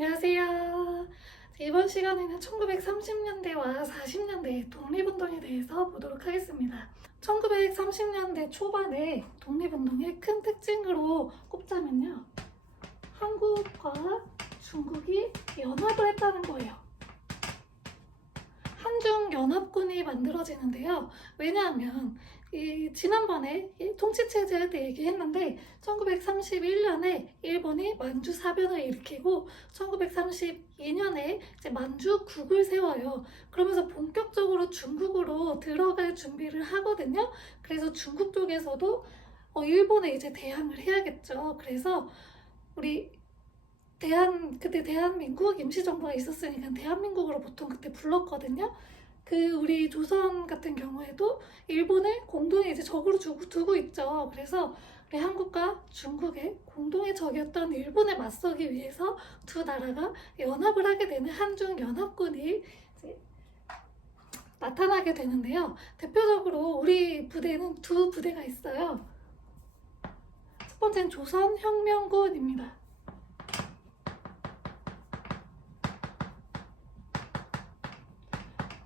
안녕하세요. 이번 시간에는 1930년대와 40년대 독립운동에 대해서 보도록 하겠습니다. 1930년대 초반에 독립운동의 큰 특징으로 꼽자면요. 한국과 중국이 연합을 했다는 거예요. 한중연합군이 만들어지는데요. 왜냐하면 지난번에 통치체제에 대해 얘기했는데 1931년에 일본이 만주 사변을 일으키고 1932년에 이제 만주국을 세워요. 그러면서 본격적으로 중국으로 들어갈 준비를 하거든요. 그래서 중국 쪽에서도 일본에 이제 대항을 해야겠죠. 그래서 우리 그때 대한민국 임시정부가 있었으니까 대한민국으로 보통 그때 불렀거든요. 우리 조선 같은 경우에도 일본을 공동의 이제 적으로 두고 있죠. 그래서 우리 한국과 중국의 공동의 적이었던 일본에 맞서기 위해서 두 나라가 연합을 하게 되는 한중연합군이 이제 나타나게 되는데요. 대표적으로 우리 부대는 두 부대가 있어요. 첫 번째는 조선혁명군입니다.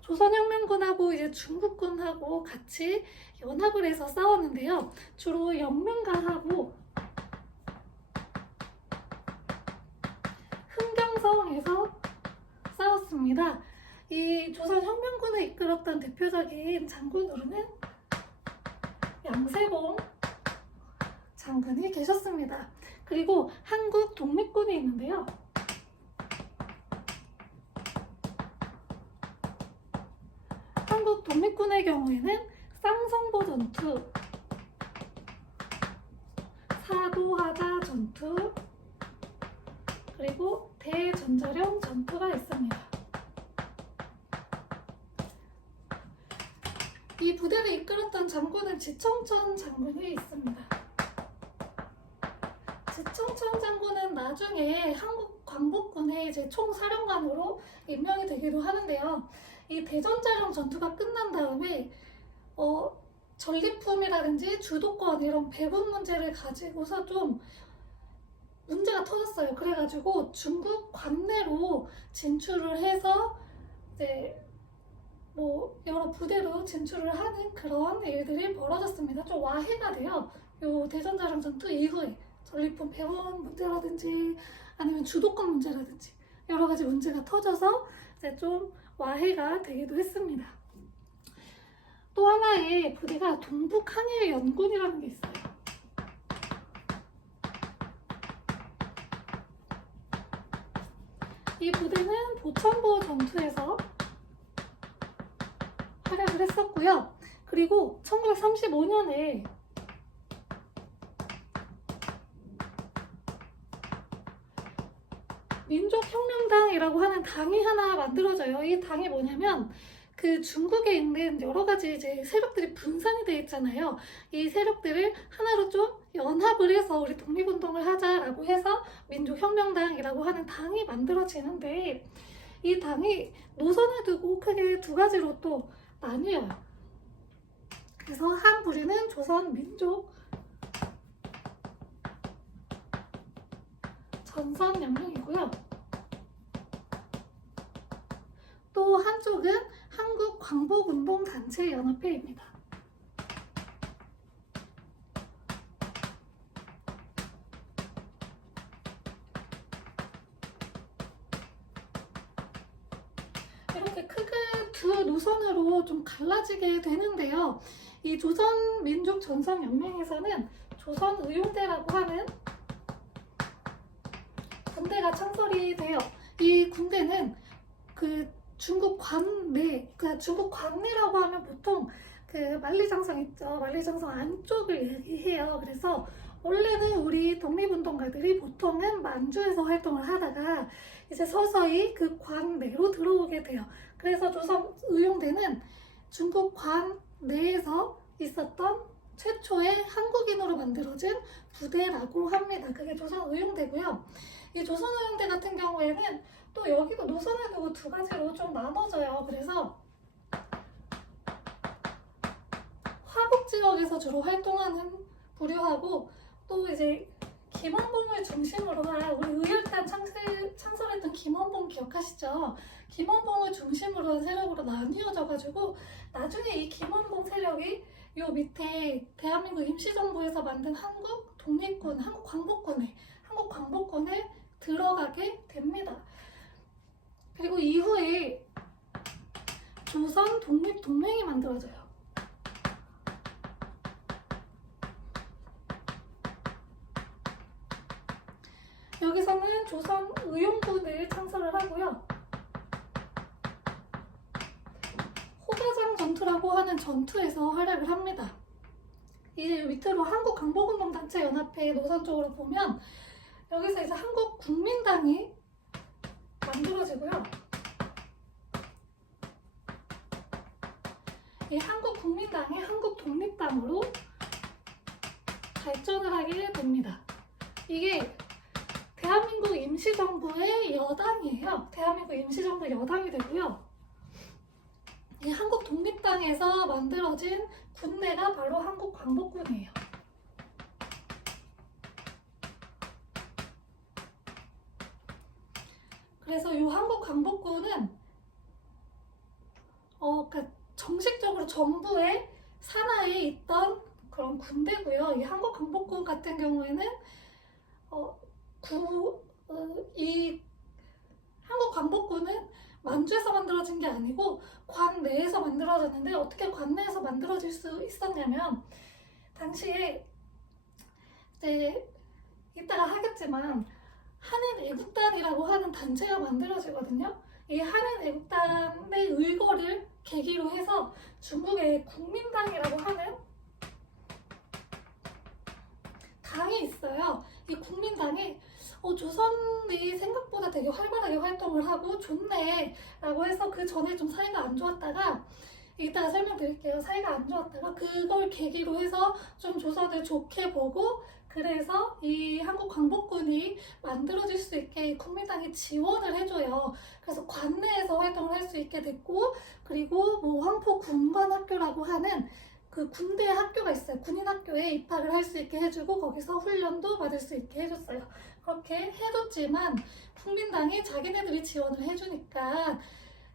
조선혁명군하고 이제 중국군하고 같이 연합을 해서 싸웠는데요. 주로 영문관하고 흥경성에서 싸웠습니다. 이 조선혁명군을 이끌었던 대표적인 장군으로는 양세봉 장군이 계셨습니다. 그리고 한국 독립군이 있는데요. 한국 독립군의 경우에는 쌍성보 전투, 사도하자 전투, 그리고 대전자령 전투가 있습니다. 이 부대를 이끌었던 장군은 지청천 장군이 있습니다. 지청천 장군은 나중에 한국 광복군의 이제 총사령관으로 임명이 되기도 하는데요. 이 대전자령 전투가 끝난 다음에 전리품이라든지 주도권 이런 배분 문제를 가지고서 좀 문제가 터졌어요. 그래가지고 중국 관내로 진출을 해서 이제 여러 부대로 진출을 하는 그런 일들이 벌어졌습니다. 좀 와해가 돼요. 요 대전자령 전투 이후에 전리품 배분 문제라든지 아니면 주도권 문제라든지 여러 가지 문제가 터져서 이제 좀 와해가 되기도 했습니다. 또 하나의 부대가 동북항해연군이라는 게 있어요. 이 부대는 보천보 전투에서 활약을 했었고요. 그리고 1935년에 민족혁명당이라고 하는 당이 하나 만들어져요. 이 당이 뭐냐면 중국에 있는 여러 가지 이제 세력들이 분산이 되어 있잖아요. 이 세력들을 하나로 좀 연합을 해서 우리 독립운동을 하자라고 해서 민족혁명당이라고 하는 당이 만들어지는데 이 당이 노선을 두고 크게 두 가지로 또 나뉘어요. 그래서 한 부류는 조선민족 전선연맹이고요. 또 한쪽은 한국광복운동단체연합회입니다. 이렇게 크게 두 노선으로 좀 갈라지게 되는데요. 이 조선민족전선연맹에서는 조선의용대라고 하는 군대가 창설이 돼요. 이 군대는 중국 관내, 중국 관내라고 하면 보통 만리장성 있죠. 만리장성 안쪽을 얘기해요. 그래서 원래는 우리 독립운동가들이 보통은 만주에서 활동을 하다가 이제 서서히 그 관내로 들어오게 돼요. 그래서 조선의용대는 중국 관내에서 있었던 최초의 한국인으로 만들어진 부대라고 합니다. 그게 조선의용대고요. 이 조선의용대 같은 경우에는 또 여기도 노선을 두고 두 가지로 좀 나눠져요. 그래서 화북 지역에서 주로 활동하는 부류하고 또 이제 김원봉을 중심으로 한 우리 의열단 창설했던 기억하시죠? 김원봉을 중심으로 한 세력으로 나뉘어져가지고 나중에 이 김원봉 세력이 요 밑에 대한민국 임시정부에서 만든 한국 독립군, 한국 광복군에 들어가게 됩니다. 그리고 이후에 조선 독립동맹이 만들어져요. 여기서는 조선 의용군을 창설을 하고요. 호가장 전투라고 하는 전투에서 활약을 합니다. 이제 밑으로 한국광복운동단체연합회 노선 쪽으로 보면 여기서 이제 한국국민당이 만들어지고요. 이 한국국민당이 한국독립당으로 발전을 하게 됩니다. 이게 대한민국 임시정부의 여당이에요. 대한민국 임시정부 여당이 되고요. 이 한국독립당에서 만들어진 군대가 바로 한국광복군이에요. 그래서 이 한국광복군은 그러니까 정식적으로 정부의 산하에 있던 그런 군대고요. 이 한국광복군 같은 경우에는 이 한국광복군은 만주에서 만들어진 게 아니고 관 내에서 만들어졌는데 어떻게 관 내에서 만들어질 수 있었냐면 당시에 이제 이따가 하겠지만 한인애국단이라고 하는 단체가 만들어지거든요. 이 한인애국단의 의거를 계기로 해서 중국의 국민당이라고 하는 당이 있어요. 이 국민당이 조선이 생각보다 되게 활발하게 활동을 하고 좋네 라고 해서 그 전에 좀 사이가 안 좋았다가 이따가 설명드릴게요. 사이가 안 좋았다가 그걸 계기로 해서 좀 조선을 좋게 보고 그래서 이 한국광복군이 만들어질 수 있게 국민당이 지원을 해줘요. 그래서 관내에서 활동을 할 수 있게 됐고 그리고 뭐 황포군관학교라고 하는 그 군대 학교가 있어요. 군인 학교에 입학을 할 수 있게 해주고 거기서 훈련도 받을 수 있게 해줬어요. 그렇게 해줬지만 국민당이 자기네들이 지원을 해주니까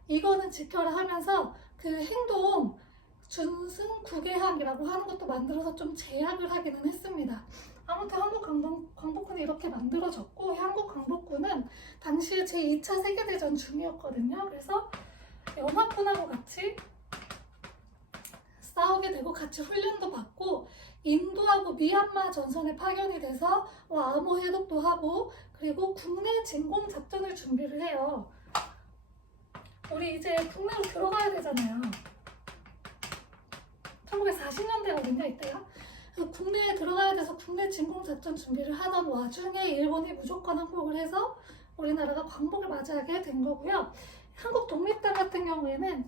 이거는 지켜라 하면서 그 행동 준승국외항이라고 하는 것도 만들어서 좀 제약을 하기는 했습니다. 아무튼 한국광복군이 이렇게 만들어졌고 한국광복군은 당시에 제2차 세계대전 중이었거든요. 그래서 연합군하고 같이 싸우게 되고 같이 훈련도 받고 인도하고 미얀마 전선에 파견이 돼서 암호 해독도 하고 그리고 국내 진공 작전을 준비를 해요. 우리 이제 국내로 들어가야 되잖아요. 1940년대거든요, 이때가. 국내에 들어가야 돼서 국내 진공 작전 준비를 하던 와중에 일본이 무조건 항복을 해서 우리나라가 광복을 맞이하게 된 거고요. 한국 독립당 같은 경우에는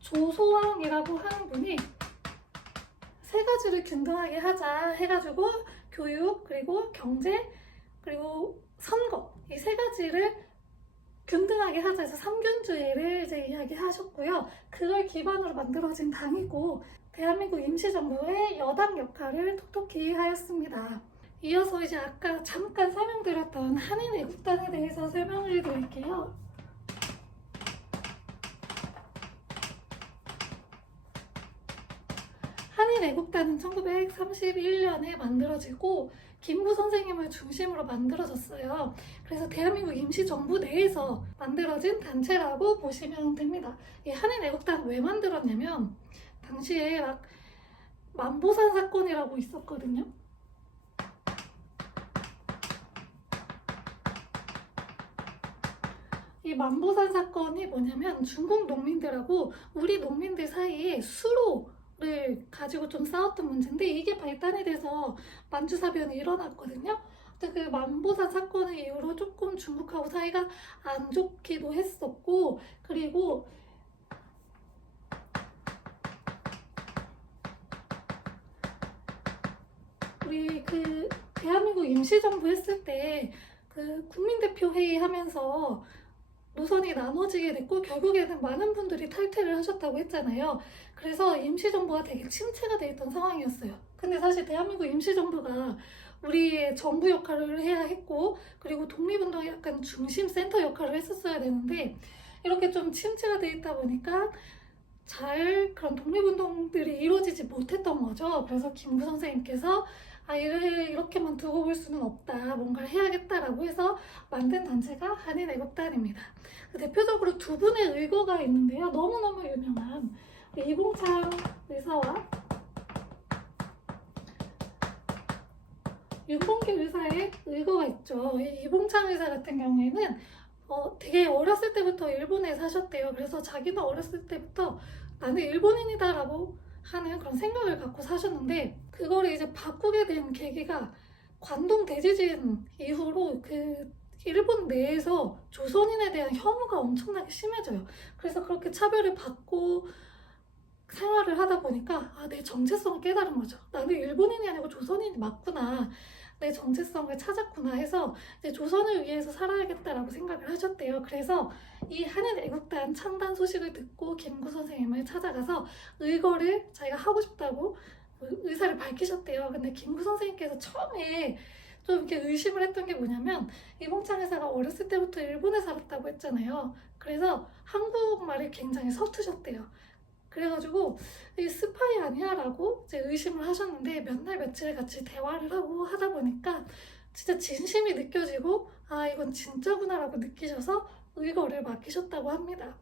조소왕이라고 하는 분이 세 가지를 균등하게 하자 해가지고 교육 그리고 경제 그리고 선거 이 세 가지를 균등하게 하자 해서 삼균주의를 이제 이야기하셨고요. 그걸 기반으로 만들어진 당이고 대한민국 임시정부의 여당 역할을 톡톡히 하였습니다. 이어서 이제 아까 잠깐 설명드렸던 한인애국단에 대해서 설명을 드릴게요. 한인애국단은 1931년에 만들어지고 김구 선생님을 중심으로 만들어졌어요. 그래서 대한민국 임시정부 내에서 만들어진 단체라고 보시면 됩니다. 이 한인애국단 왜 만들었냐면 당시에 막 만보산 사건이라고 있었거든요. 이 만보산 사건이 뭐냐면 중국 농민들하고 우리 농민들 사이에 수로를 가지고 좀 싸웠던 문제인데 이게 발단이 돼서 만주사변이 일어났거든요. 근데 그 만보산 사건을 이후로 조금 중국하고 사이가 안 좋기도 했었고 그리고 우리 그 대한민국 임시정부 했을 때 그 국민대표 회의 하면서 노선이 나눠지게 됐고 결국에는 많은 분들이 탈퇴를 하셨다고 했잖아요. 그래서 임시정부가 되게 침체가 돼 있던 상황이었어요. 근데 사실 대한민국 임시정부가 우리의 정부 역할을 해야 했고, 그리고 독립운동의 약간 중심 센터 역할을 했었어야 되는데, 이렇게 좀 침체가 돼 있다 보니까 잘 그런 독립운동들이 이루어지지 못했던 거죠. 그래서 김구 선생님께서 이렇게만 두고 볼 수는 없다, 뭔가를 해야겠다라고 해서 만든 단체가 한인애국단입니다. 대표적으로 두 분의 의거가 있는데요. 너무너무 유명한 이봉창 의사와 윤봉길 의사의 의거가 있죠. 이 이봉창 의사 같은 경우에는 되게 어렸을 때부터 일본에 사셨대요. 그래서 자기는 어렸을 때부터 나는 일본인이다 라고 하는 그런 생각을 갖고 사셨는데, 그거를 이제 바꾸게 된 계기가 관동 대지진 이후로 그 일본 내에서 조선인에 대한 혐오가 엄청나게 심해져요. 그래서 그렇게 차별을 받고 생활을 하다 보니까 내 정체성을 깨달은 거죠. 나는 일본인이 아니고 조선인이 맞구나. 내 정체성을 찾았구나 해서 이제 조선을 위해서 살아야겠다라고 생각을 하셨대요. 그래서 이 한인애국단 창단 소식을 듣고 김구 선생님을 찾아가서 의거를 자기가 하고 싶다고 의사를 밝히셨대요. 근데 김구 선생님께서 처음에 좀 이렇게 의심을 했던 게 뭐냐면, 이봉창 의사가 어렸을 때부터 일본에 살았다고 했잖아요. 그래서 한국말이 굉장히 서투셨대요. 그래가지고 이 스파이 아니야? 라고 이제 의심을 하셨는데, 몇 날 며칠 같이 대화를 하고 하다 보니까 진짜 진심이 느껴지고 이건 진짜구나 라고 느끼셔서 의거를 맡기셨다고 합니다.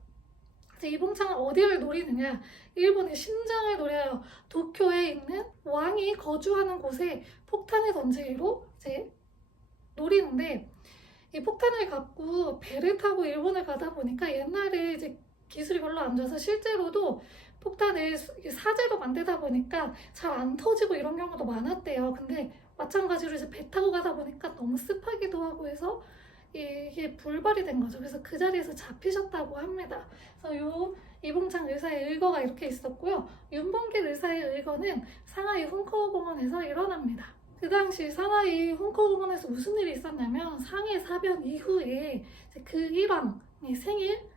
이제 이봉창은 어디를 노리느냐? 일본의 신장을 노려요. 도쿄에 있는 왕이 거주하는 곳에 폭탄을 던지기로 이제 노리는데, 이 폭탄을 갖고 배를 타고 일본을 가다 보니까 옛날에 이제 기술이 별로 안 좋아서 실제로도 폭탄을 사제로 만들다 보니까 잘 안 터지고 이런 경우도 많았대요. 근데 마찬가지로 이제 배 타고 가다 보니까 너무 습하기도 하고 해서 이게 불발이 된 거죠. 그래서 그 자리에서 잡히셨다고 합니다. 그래서 이봉창 의사의 의거가 이렇게 있었고요. 윤봉길 의사의 의거는 상하이 훈커공원에서 일어납니다. 그 당시 상하이 훈커공원에서 무슨 일이 있었냐면, 상해 사변 이후에 그 일왕의 생일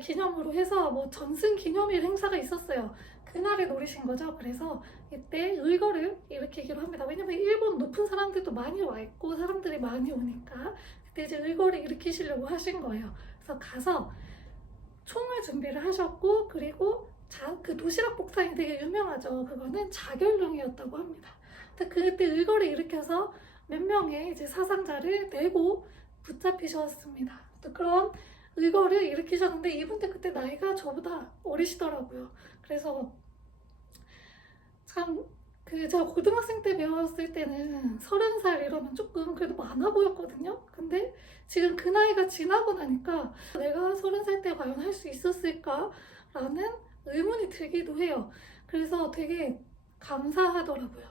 기념으로 해서 뭐 전승 기념일 행사가 있었어요. 그날을 노리신 거죠. 그래서 이때 의거를 일으키기로 합니다. 왜냐면 일본 높은 사람들도 많이 와 있고 사람들이 많이 오니까 그때 이제 의거를 일으키시려고 하신 거예요. 그래서 가서 총을 준비를 하셨고, 그리고 그 도시락 폭탄이 되게 유명하죠. 그거는 자결용이었다고 합니다. 그때 의거를 일으켜서 몇 명의 이제 사상자를 내고 붙잡히셨습니다. 또 그런 의거를 일으키셨는데, 이분들 그때 나이가 저보다 어리시더라고요. 그래서 참 제가 고등학생 때 배웠을 때는 30살 이러면 조금 그래도 많아 보였거든요. 근데 지금 그 나이가 지나고 나니까 내가 30살 때 과연 할 수 있었을까? 라는 의문이 들기도 해요. 그래서 되게 감사하더라고요.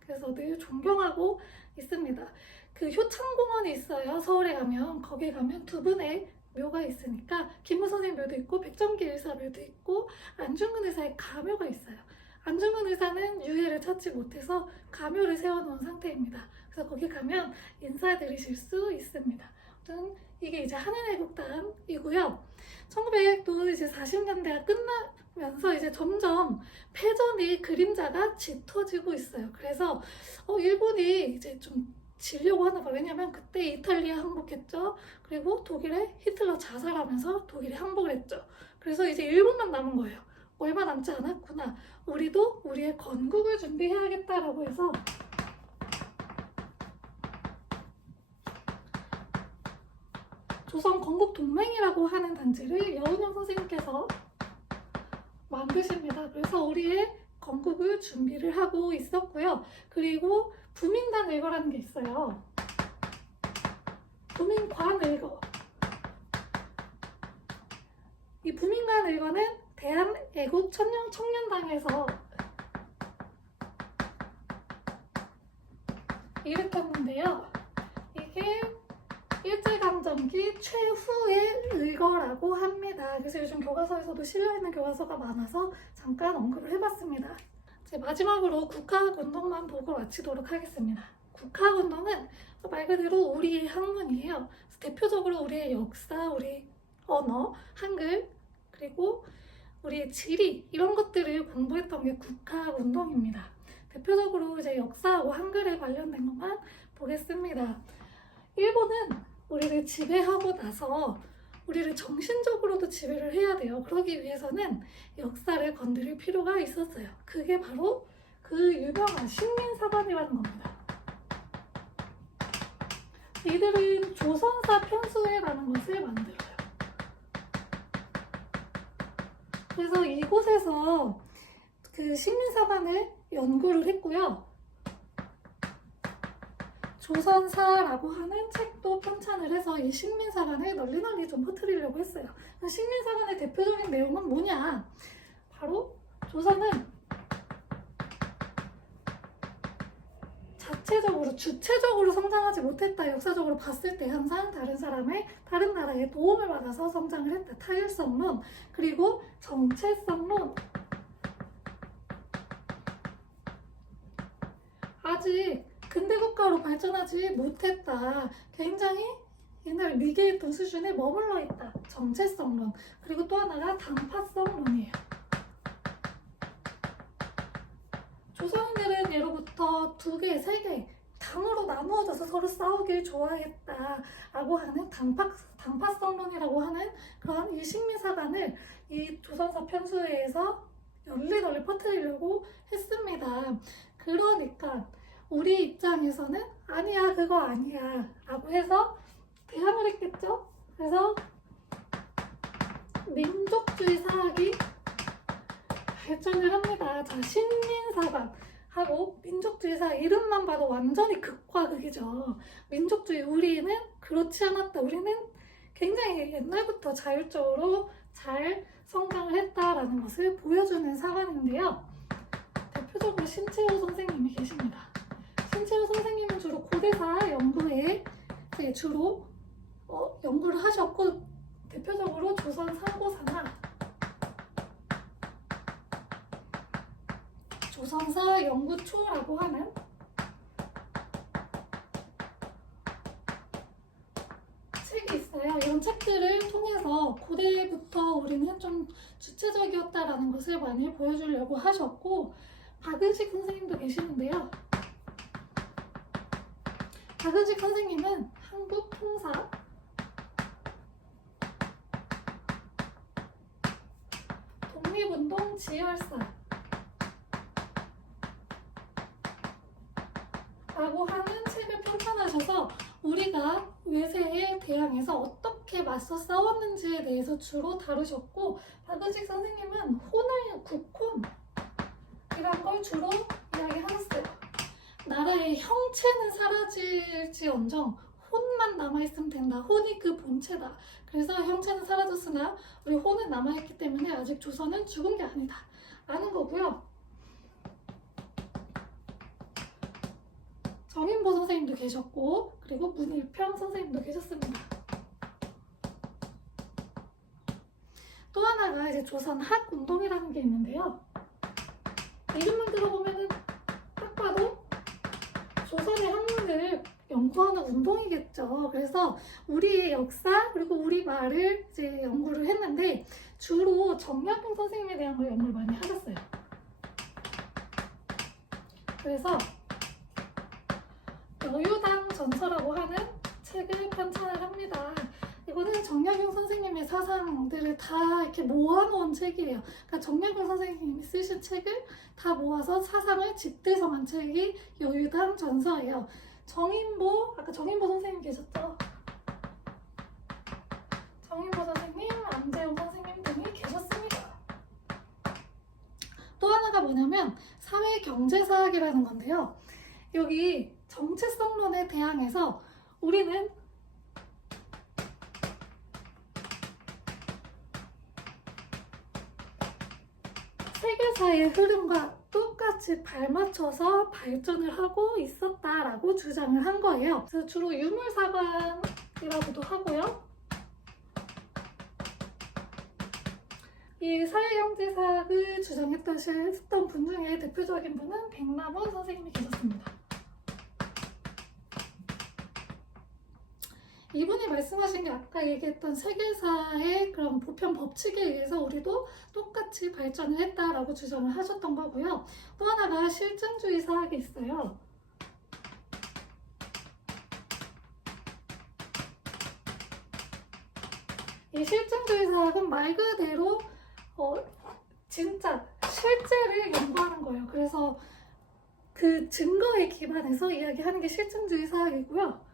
그래서 늘 존경하고 있습니다. 그 효창공원이 있어요. 서울에 가면. 거기에 가면 두 분의 묘가 있으니까 김구 선생님 묘도 있고 백정기 의사 묘도 있고 안중근 의사의 가묘가 있어요. 안중근 의사는 유해를 찾지 못해서 가묘를 세워놓은 상태입니다. 그래서 거기 가면 인사드리실 수 있습니다. 아무튼 이게 이제 한인애국단이고요. 1940년대가 끝나면서 이제 점점 패전의 그림자가 짙어지고 있어요. 그래서 일본이 이제 좀 지려고 하는 거예요. 왜냐면 그때 이탈리아 항복했죠. 그리고 독일에 히틀러 자살하면서 독일이 항복을 했죠. 그래서 이제 일본만 남은 거예요. 얼마 남지 않았구나. 우리도 우리의 건국을 준비해야겠다라고 해서 조선 건국동맹이라고 하는 단체를 여운형 선생님께서 만드십니다. 그래서 우리의 건국을 준비를 하고 있었고요. 그리고 부민단 일거라는 게 있어요. 부민관 일거. 이 부민관 일거는 대한애국 청년당에서 일으켰는데요. 이게 일제강점기 최후의 일거라고 합니다. 그래서 요즘 교과서에서도 실려있는 교과서가 많아서 잠깐 언급을 해봤습니다. 마지막으로 국학운동만 보고 마치도록 하겠습니다. 국학운동은 말 그대로 우리의 학문이에요. 대표적으로 우리의 역사, 우리 언어, 한글, 그리고 우리의 지리 이런 것들을 공부했던 게 국학운동입니다. 대표적으로 이제 역사하고 한글에 관련된 것만 보겠습니다. 일본은 우리를 지배하고 나서 우리를 정신적으로도 지배를 해야 돼요. 그러기 위해서는 역사를 건드릴 필요가 있었어요. 그게 바로 그 유명한 식민사관이라는 겁니다. 이들은 조선사 편수회라는 것을 만들어요. 그래서 이곳에서 그 식민사관을 연구를 했고요. 조선사라고 하는 책도 편찬을 해서 이 식민사관을 널리 좀 퍼뜨리려고 했어요. 식민사관의 대표적인 내용은 뭐냐? 바로 조선은 자체적으로, 주체적으로 성장하지 못했다. 역사적으로 봤을 때 항상 다른 나라의 도움을 받아서 성장을 했다. 타율성론, 그리고 정체성론. 아직 근대국가로 발전하지 못했다. 굉장히 옛날 미개했던 수준에 머물러 있다. 정체성론. 그리고 또 하나가 당파성론이에요. 조선인들은 예로부터 2개, 3개 당으로 나누어져서 서로 싸우길 좋아했다 라고 하는 당파성론이라고 하는 그런 이 식민사관을 이 조선사 편수회에서 널리 퍼뜨리려고 했습니다. 그러니까 우리 입장에서는 아니야, 그거 아니야 라고 해서 대항을 했겠죠. 그래서 민족주의 사학이 발전을 합니다. 자, 식민사관하고 민족주의 사학, 이름만 봐도 완전히 극과 극이죠. 민족주의, 우리는 그렇지 않았다. 우리는 굉장히 옛날부터 자율적으로 잘 성장을 했다라는 것을 보여주는 사관인데요. 대표적으로 신채호 선생님이 계십니다. 신채호 선생님은 주로 고대사 연구에 주로 연구를 하셨고, 대표적으로 조선 상고사나 조선사 연구초라고 하는 책이 있어요. 이런 책들을 통해서 고대부터 우리는 좀 주체적이었다라는 것을 많이 보여주려고 하셨고, 박은식 선생님도 계시는데요. 박은식 선생님은 한국 통사 독립운동 지열사 라고 하는 책을 편찬하셔서 우리가 외세에 대항해서 어떻게 맞서 싸웠는지에 대해서 주로 다루셨고, 박은식 선생님은 혼을 국혼 이런 걸 주로 이야기하셨어요. 나라의 형체는 사라질지언정 혼만 남아있으면 된다. 혼이 그 본체다. 그래서 형체는 사라졌으나 우리 혼은 남아있기 때문에 아직 조선은 죽은 게 아니다 라는 거고요. 정인보 선생님도 계셨고, 그리고 문일평 선생님도 계셨습니다. 또 하나가 이제 조선 학운동이라는 게 있는데요. 이름만 들어보면은 딱 봐도 조선의 학문을 연구하는 운동이겠죠. 그래서 우리의 역사 그리고 우리 말을 이제 연구를 했는데, 주로 정약용 선생님에 대한 걸 연구를 많이 하셨어요. 그래서 여유당 전서라고 하는 책을 편찬을 합니다. 이거는 정약용 선생님의 사상들을 다 이렇게 모아놓은 책이에요. 그러니까 정약용 선생님이 쓰신 책을 다 모아서 사상을 집대성한 책이 여유당 전서예요. 아까 정인보 선생님 계셨죠? 정인보 선생님, 안재용 선생님 등이 계셨습니다. 또 하나가 뭐냐면 사회경제사학이라는 건데요. 여기 정체성론에 대항해서 우리는 세계사의 흐름과 똑같이 발맞춰서 발전을 하고 있었다라고 주장을 한 거예요. 그래서 주로 유물사관이라고도 하고요. 이 사회경제사학을 주장했던 분 중에 대표적인 분은 백남원 선생님이 계셨습니다. 이분이 말씀하신 게 아까 얘기했던 세계사의 그런 보편 법칙에 의해서 우리도 똑같이 발전을 했다라고 주장을 하셨던 거고요. 또 하나가 실증주의 사학이 있어요. 이 실증주의 사학은 말 그대로 진짜 실제를 연구하는 거예요. 그래서 그 증거에 기반해서 이야기하는 게 실증주의 사학이고요.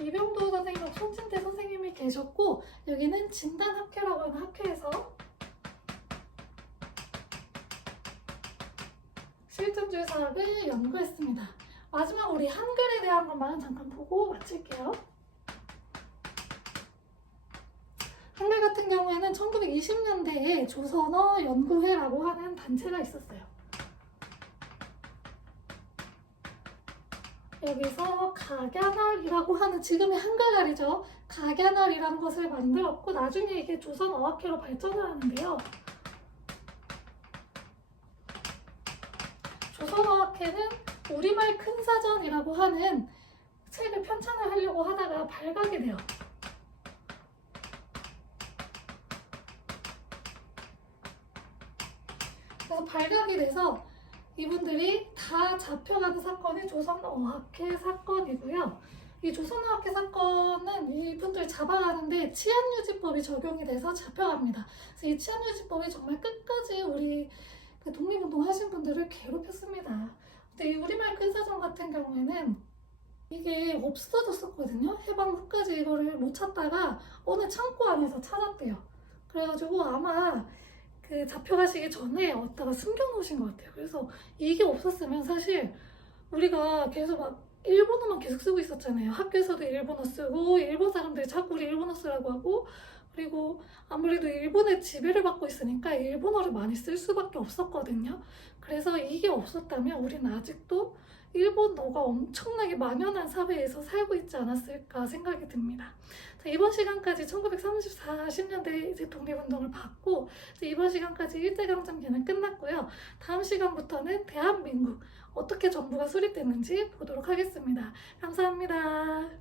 이병도 선생님과 손진태 선생님이 계셨고, 여기는 진단학회라고 하는 학회에서 실증주의 사학을 연구했습니다. 마지막 우리 한글에 대한 것만 잠깐 보고 마칠게요. 한글 같은 경우에는 1920년대에 조선어 연구회라고 하는 단체가 있었어요. 여기서 각야날이라고 하는, 지금의 한글날이죠. 각야날이라는 것을 만들었고, 나중에 이게 조선어학회로 발전을 하는데요. 조선어학회는 우리말 큰사전이라고 하는 책을 편찬을 하려고 하다가 발각이 돼요. 그래서 발각이 돼서 이분들이 다 잡혀가는 사건이 조선어학회 사건이고요. 이 조선어학회 사건은 이분들 잡아가는데 치안유지법이 적용이 돼서 잡혀갑니다. 그래서 이 치안유지법이 정말 끝까지 우리 그 독립운동 하신 분들을 괴롭혔습니다. 근데 이 우리말 큰사전 같은 경우에는 이게 없어졌었거든요. 해방 후까지 이거를 못 찾다가 어느 창고 안에서 찾았대요. 그래가지고 아마 그 잡혀가시기 전에 어디다가 숨겨놓으신 것 같아요. 그래서 이게 없었으면 사실 우리가 계속 막 일본어만 계속 쓰고 있었잖아요. 학교에서도 일본어 쓰고, 일본 사람들이 자꾸 우리 일본어 쓰라고 하고, 그리고 아무래도 일본의 지배를 받고 있으니까 일본어를 많이 쓸 수밖에 없었거든요. 그래서 이게 없었다면 우리는 아직도 일본어가 엄청나게 만연한 사회에서 살고 있지 않았을까 생각이 듭니다. 자, 이번 시간까지 1940년대 이제 독립운동을 봤고, 이번 시간까지 일제강점기는 끝났고요. 다음 시간부터는 대한민국 어떻게 정부가 수립됐는지 보도록 하겠습니다. 감사합니다.